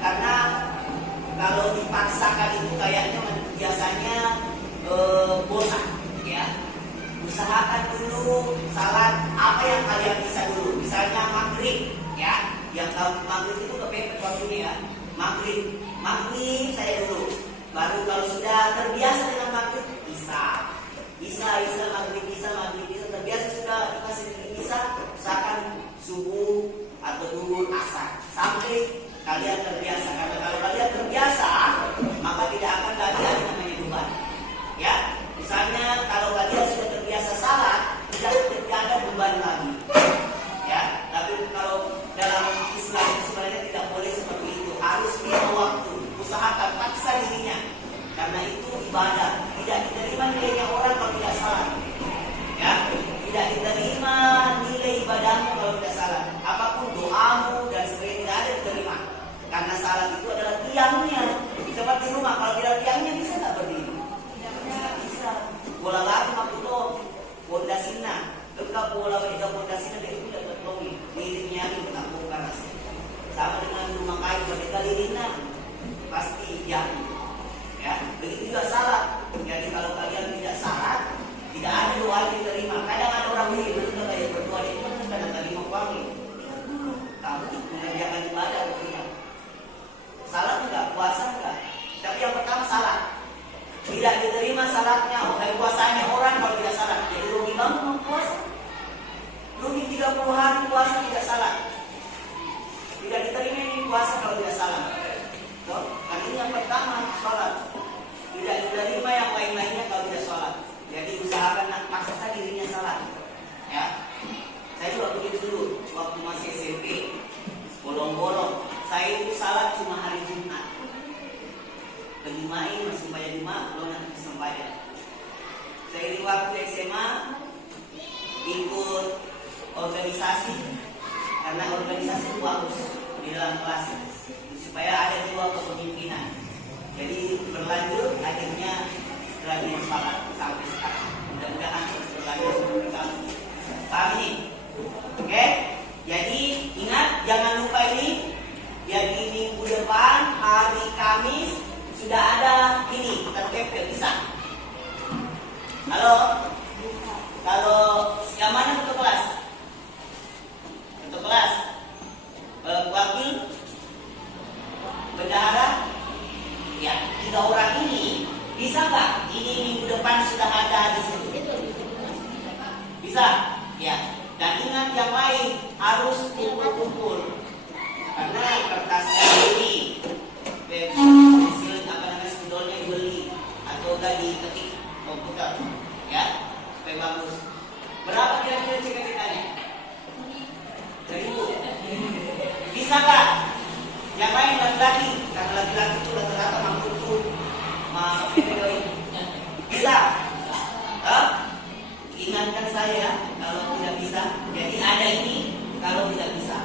karena kalau dipaksakan itu kayaknya biasanya bosan. Ya, usahakan dulu salat apa yang kalian bisa dulu. Misalnya maghrib. Ya, yang tahu maghrib itu kepepet waktunya ya. Maghrib saya dulu. Baru kalau sudah terbiasa dengan maghrib, isa maghrib terbiasa sudah dikasih isa, usahakan subuh atau duhur asar sampai kalian terbiasa. Karena kalau kalian terbiasa, maka tidak akan lagi ada namanya beban. Ya, misalnya kalau kalian sudah terbiasa salat, tidak ada beban lagi. Ya, tapi kalau dalam Islam sebenarnya tidak boleh seperti itu. Harus lima waktu. Usahakan paksa dirinya. Karena itu ibadah. Tidak diterima nilainya orang kalau tidak salat. Ya, tidak diterima nilai ibadahmu kalau tidak salat. Apapun doamu dan sebagainya tidak ada diterima. Karena salat itu adalah tiangnya. Seperti rumah, kalau tidak tiangnya bisa nggak berdiri? Tidak bisa. Bola lagi makuto, pondasina. Dekat bola pada pondasina dia itu tidak tertongi. Miripnya itu tak bongkar. Sama dengan rumah kayu pada kalirina, pasti jatuh. Ya, begitu juga salat. Jadi kalau kalian tidak salat, tidak ada doa yang diterima. Kadang ada orang ini betul kayak berdoa itu kadang tadi mau panggil. Kamu mengerjakan ibadah tidak? Salat enggak, puasa enggak. Tapi yang pertama salat. Tidak diterima salatnya, puasanya orang kalau tidak salat. Jadi rugi banget mau puasa. Rugi 30 hari puasa tidak salat. Tidak diterima ini puasa kalau tidak salat. Kan ini yang pertama salat. Tidak diterima yang lain-lainnya kalau tidak salat. Jadi usahakan paksa dirinya salat. Ya. Saya juga begitu dulu waktu masih SMP. Bolong-bolong. Saya itu salat cuma hari Jumat. Kelimain masih bayar Jumat, kalau nanti sembahyang. Saya di waktu SMA ikut organisasi karena organisasi itu bagus di dalam kelas supaya ada dua kepemimpinan. Jadi berlanjut akhirnya lagi salat sampai sekarang. Mudah-mudahan terus berlanjut seperti kamu. Paham ini? Oke? Jadi ingat jangan lupa ini. Jadi minggu depan hari Kamis sudah ada ini tertempel bisa. Halo? Kalau yang mana untuk kelas? Untuk kelas? Wakil? Bendahara? Ya, 3 orang ini bisa nggak? Ini minggu depan sudah ada di situ. Bisa? Ya. Dan ingat yang lain harus kumpul-kumpul. Karena kertasnya ini hasil spidolnya dibeli atau enggak diketik komputer ya supaya bagus. Berapa kira-kira cita-citanya? 1.000. Bisa nggak? Yang lain laki-laki, karena laki-laki itu rata-rata mampu tuh bisa? Ingatkan saya kalau tidak bisa. Jadi ada ini kalau tidak bisa.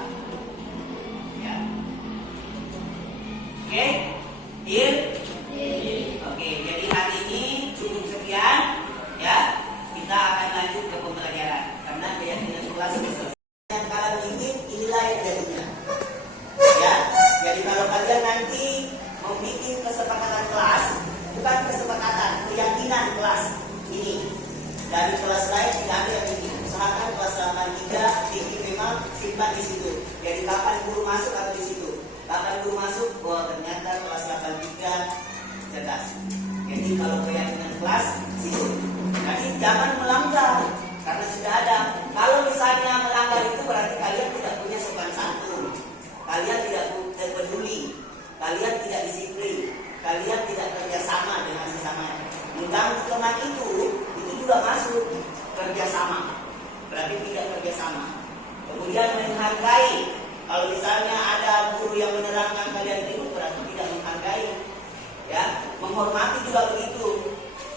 simpan di situ. Jadi kapan guru masuk atau di situ. Kapan guru masuk, oh ternyata kelas 83 cerdas. Jadi kalau keyakinan kelas situ. Jadi jangan melanggar karena sudah ada. Kalau misalnya melanggar itu berarti kalian tidak punya sopan santun. Kalian tidak peduli. Kalian tidak disiplin. Kalian tidak kerjasama dengan sesama. Mengganggu teman itu juga masuk kerjasama. Berarti tidak kerjasama. Kemudian menghargai. Kalau misalnya ada guru yang menerangkan kalian itu berarti tidak menghargai. Ya, menghormati juga begitu.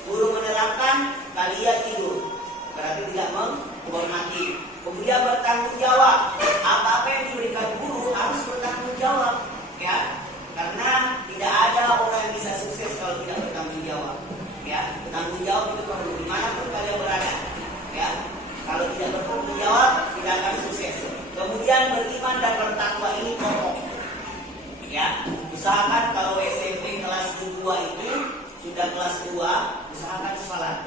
Guru menerangkan, kalian tidur. Berarti tidak menghormati. Kemudian bertanggung jawab. Apa-apa yang diberikan guru harus bertanggung jawab. Ya, karena tidak ada orang yang bisa sukses kalau tidak bertanggung jawab. Ya, tanggung jawab itu perlu dimanapun kalian berada. Ya, kalau tidak bertanggung jawab tidak akan sukses. Kemudian beriman dan bertakwa ini pokok. Ya, usahakan kalau SMP kelas 2 itu sudah kelas 2, usahakan sholat.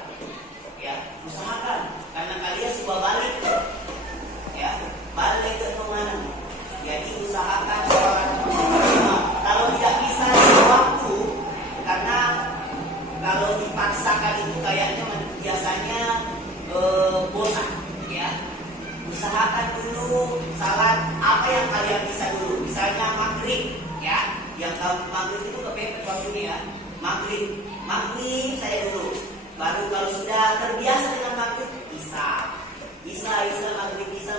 Ya, usahakan karena kalian sudah balik. Ya, balik ke kemana? Jadi usahakan sholat. Kalau tidak bisa di waktu, karena kalau dipaksakan itu kayaknya biasanya bosan. Ya, usahakan dulu salat apa yang kalian bisa dulu. Misalnya maghrib, ya, yang maghrib itu kepepet waktunya ya. Maghrib saya dulu. Baru kalau sudah terbiasa dengan maghrib, bisa maghrib bisa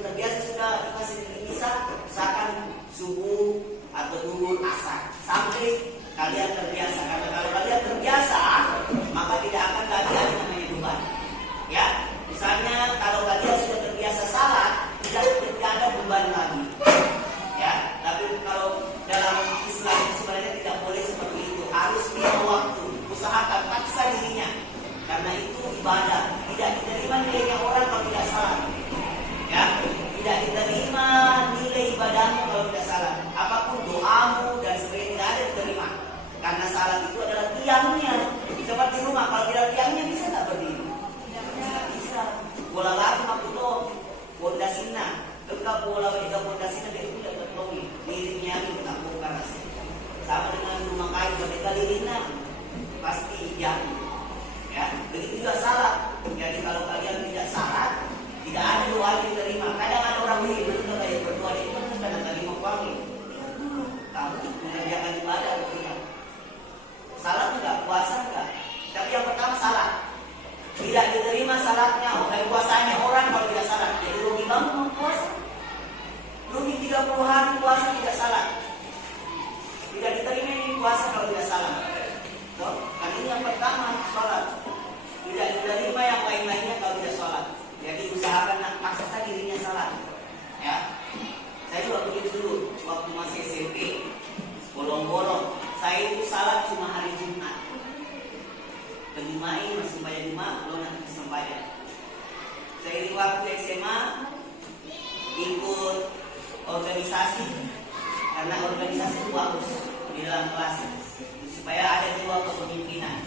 terbiasa sudah dikasih bisa, usahakan subuh atau duhur asar sampai kalian terbiasa. Karena kalau kalian terbiasa, maka tidak akan lagi ada namanya beban. Ya, misalnya kalau kalian sudah terbiasa salat, tidak ada beban lagi. Ya, tapi kalau dalam Islam sebenarnya tidak boleh seperti itu. Harus lima waktu. Usahakan paksa dirinya. Karena itu ibadah. Tidak diterima nilainya orang kalau tidak salat. Ya, tidak diterima nilai ibadahmu kalau tidak salat. Apapun doamu dan sebagainya tidak ada diterima. Karena salat itu adalah tiangnya. Seperti rumah, kalau tidak tiangnya bisa tak berdiri? Tidak bisa. Bola lagi makuto, pondasina, tegak bola tiga pondasina dia itu tidak terpenuhi. Miringnya itu tak bukan rasanya. Sama dengan rumah kayu, mereka lirina pasti jatuh. Ya, begitu juga salat. Jadi kalau kalian tidak salat, tidak ada doa yang diterima. Kadang ada orang ini betul kayak berdoa itu karena terima wangi. Kamu mengerjakan ibadah atau tidak? Salat enggak, puasa enggak. Tapi yang pertama salat. Tidak diterima salatnya, dan puasanya orang kalau tidak salat. Jadi rugi kamu puasa. Rugi 30 hari puasa tidak salat. Tidak diterima ini puasa kalau tidak salat. Kan ini yang pertama salat. Tidak diterima yang lain-lainnya kalau tidak salat. Jadi usahakan paksa dirinya salat. Ya. Saya juga begitu dulu waktu masih SMP. Bolong-bolong. Saya itu salat cuma hari Jumat. Kelimai masih bayar 5, lo nanti sembahyang. Saya di waktu SMA ikut organisasi karena organisasi itu bagus di dalam kelas supaya ada dua kepemimpinan.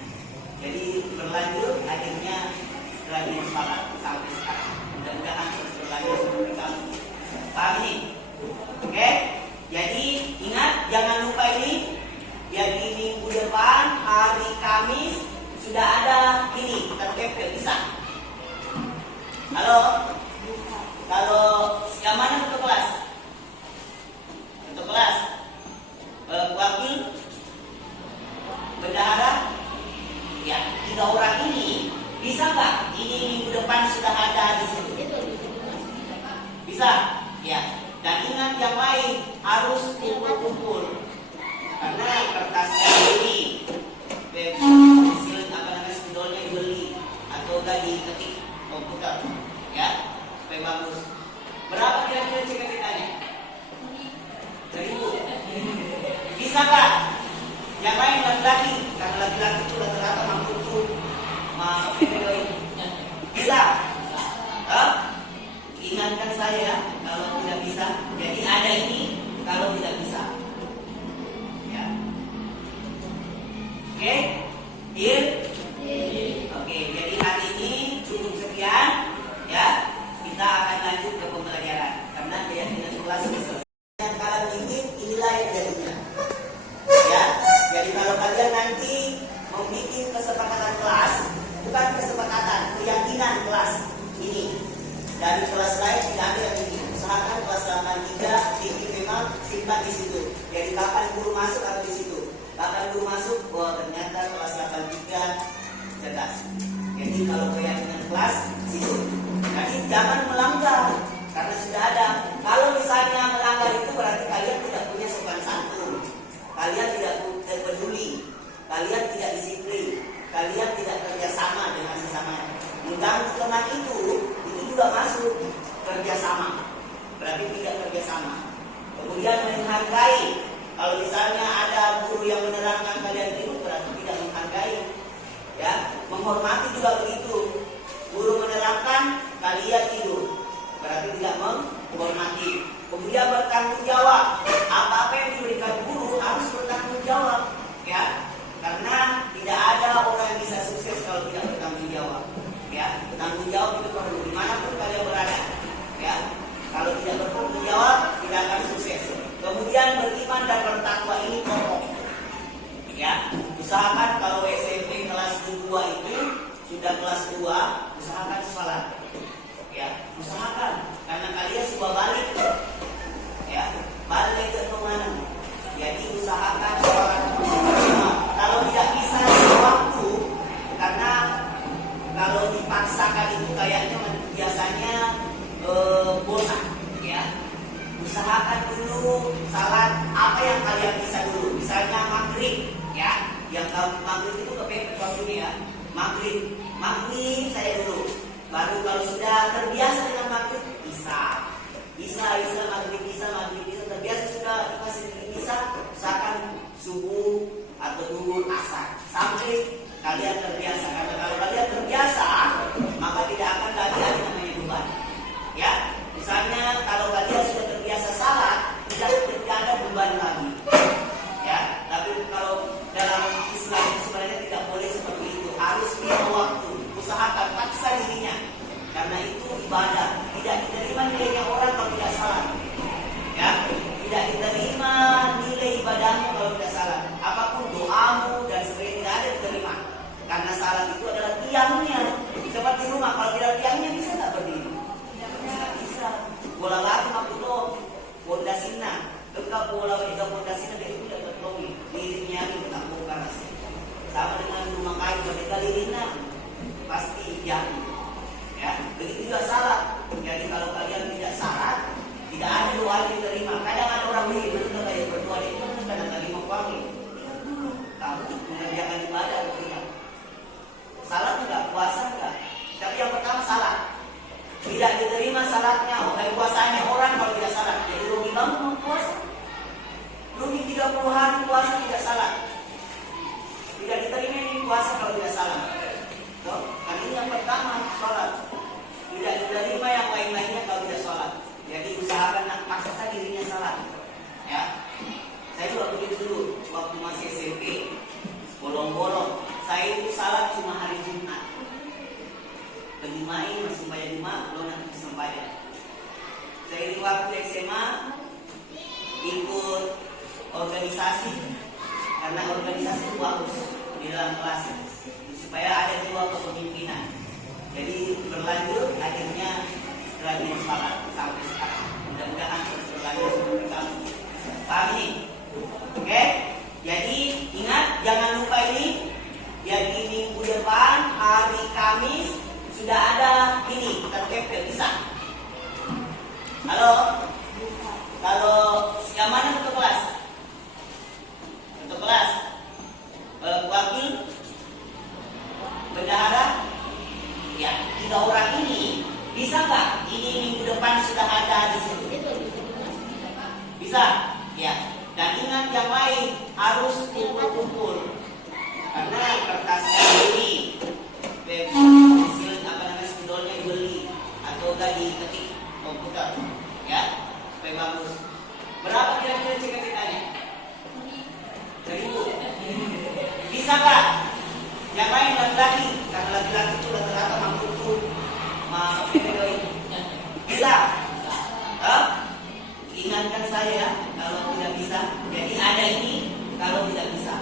Jadi berlanjut akhirnya setelahnya salat sampai sekarang. Mudah-mudahan terus berlanjut seperti kamu. Paham ini? Oke? Jadi ingat jangan lupa ini. Jadi minggu depan hari Kamis sudah ada ini tertempel bisa. Halo? Kalau yang mana untuk kelas? Untuk kelas? Wakil? Bendahara? Ya, 3 orang ini bisa nggak? Ini minggu depan sudah ada di sini. Bisa? Ya. Dan ingat yang lain harus kumpul-kumpul. Karena kertasnya beli, pensil apa namanya spidolnya dibeli atau enggak diketik komputer, ya supaya bagus. Berapa kira-kira cita-citanya? 1.000. Bisa nggak? Yang lain laki-laki, karena laki-laki itu rata-rata mampu tuh, bisa? Ingatkan saya kalau tidak bisa. Jadi ada ini kalau tidak bisa. Oke, deal? Oke, jadi hari ini cukup sekian, ya. Kita akan lanjut ke pembelajaran karena menghargai. Kalau misalnya ada guru yang menerangkan kalian tidur, berarti tidak menghargai. Ya, menghormati juga begitu. Guru menerangkan, kalian tidur, berarti tidak menghormati. Kemudian bertanggung jawab. Apa-apa yang diberikan guru harus bertanggung jawab. Ya, karena tidak ada orang yang bisa sukses kalau tidak bertanggung jawab. Ya, tanggung jawab itu perlu dimanapun kalian berada. Ya, kalau tidak bertanggung jawab tidak akan sukses. Kemudian beriman dan bertakwa ini pokok. Ya, usahakan kalau SMP kelas 2 itu sudah kelas 2, usahakan sholat. Ya, usahakan karena kalian sebuah balik. Ya, balik ke kemana? Jadi usahakan sholat. Kalau tidak bisa di waktu, karena kalau dipaksakan itu kayaknya biasanya bosan. Ya, usahakan dulu salat apa yang kalian bisa dulu. Misalnya maghrib, ya, yang maghrib itu kepepet waktunya ya. Maghrib saya dulu. Baru kalau sudah terbiasa dengan maghrib, bisa maghrib terbiasa sudah dikasih bisa, usahakan subuh atau duhur asar sampai kalian terbiasa. Karena kalau kalian terbiasa, maka tidak akan lagi ada namanya beban. Ya, misalnya kalau kalian sudah terbiasa salat, tidak ada beban lagi. Ya, tapi kalau dalam Islam sebenarnya tidak boleh seperti itu. Harus lima waktu. Usahakan paksa dirinya. Karena itu ibadah. Tidak diterima nilainya orang kalau tidak salat. Ya, tidak diterima nilai ibadahmu kalau tidak salat. Apapun doamu dan sebagainya tidak ada diterima. Karena salat itu adalah tiangnya. Seperti rumah, kalau tidak tiangnya bisa nggak berdiri? Tidak bisa. Bola lagi makuto, pondasina. Dekat bola juga pondasina dia tidak bertongi. Liriknya itu tak bongkar rasa. Sama dengan rumah kayu mereka liriknya pasti jatuh. Ya, begitu juga salat. Jadi kalau kalian tidak salat, tidak ada doa yang diterima. Kadang ada orang begitu kayak berdoa itu kadang lagi mau wangi. Dulu kamu mengerjakan ibadah atau tidak? Salat enggak, puasa enggak. Tapi yang pertama salat. Tidak diterima salatnya, dari puasanya orang kalau tidak salat. Jadi rugi banget mau puasa. Rugi 30 hari puasa tidak salat. Tidak diterima ini puasa kalau tidak salat. Kan ini yang pertama salat. Tidak diterima yang lain-lainnya kalau tidak salat. Jadi usahakan paksa dirinya salat. Ya. Saya juga begitu dulu waktu masih SMP. Bolong-bolong. Saya itu salat cuma hari Jumat. Kelimain masih bayar Jumat, belum nanti sembahyang. Saya di waktu SMA ikut organisasi karena organisasi itu bagus di dalam kelas supaya ada dua kepemimpinan. Jadi berlanjut akhirnya rajin salat sampai sekarang. Mudah-mudahan terus berlanjut seperti kamu. Paham ini? Oke? Jadi ingat jangan lupa ini. Jadi minggu depan hari Kamis sudah ada ini tertempel bisa. Halo? Kalau yang mana untuk kelas? Untuk kelas? Wakil? Bendahara? Ya, 3 orang ini bisa nggak? Ini minggu depan sudah ada di situ. Bisa? Ya. Dan ingat yang lain harus kumpul-kumpul. Karena kertasnya beli, hasil apa namanya spidolnya beli atau enggak diketik komputer, ya supaya bagus. Berapa kira-kira cek-cekannya? 1.000. Bisa nggak? Yang lain laki-laki, karena laki-laki itu rata-rata mampu tuh, bisa? Ingatkan saya kalau tidak bisa. Jadi ada ini kalau tidak bisa.